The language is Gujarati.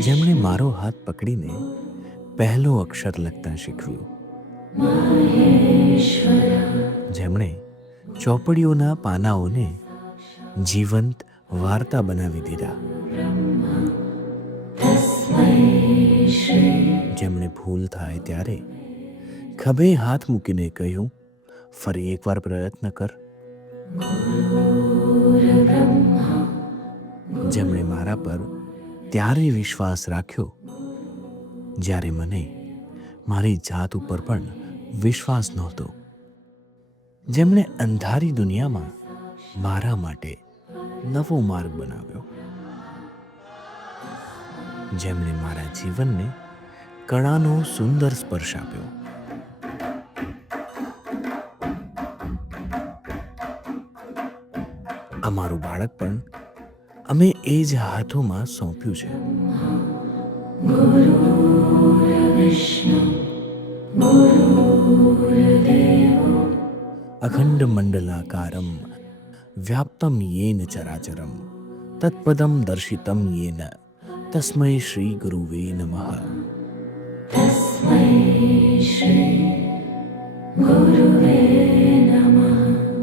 જેમણે મારો હાથ પકડીને પહેલો અક્ષર લખતા શીખવ્યું, જેમણે ચોપડીઓના પાનાઓને જીવંત વાર્તા બનાવી દીધા, જેમણે ભૂલ થાય ત્યારે ખભે હાથ મૂકીને કહ્યું, ફરી એકવાર પ્રયત્ન કર, જેમણે મારા પર ત્યારે વિશ્વાસ રાખ્યો જ્યારે મને મારી જાત ઉપર પણ વિશ્વાસ નહોતો, જેમણે અંધારી દુનિયામાં મારા માટે નવો માર્ગ બનાવ્યો, જેમણે મારા જીવનને કળાનો સુંદર સ્પર્શ આપ્યો. અમારું બાળક પણ અમે એ જ હાથોમાં સોંપ્યું છે. અખંડ મંડલાકારમ વ્યાપ્તમ યેન ચરાચરમ તત્પદમ દર્શિતમ યેન તસ્મૈ શ્રી ગુરુવે નમઃ. તસ્મૈ શ્રી ગુરુવે નમઃ.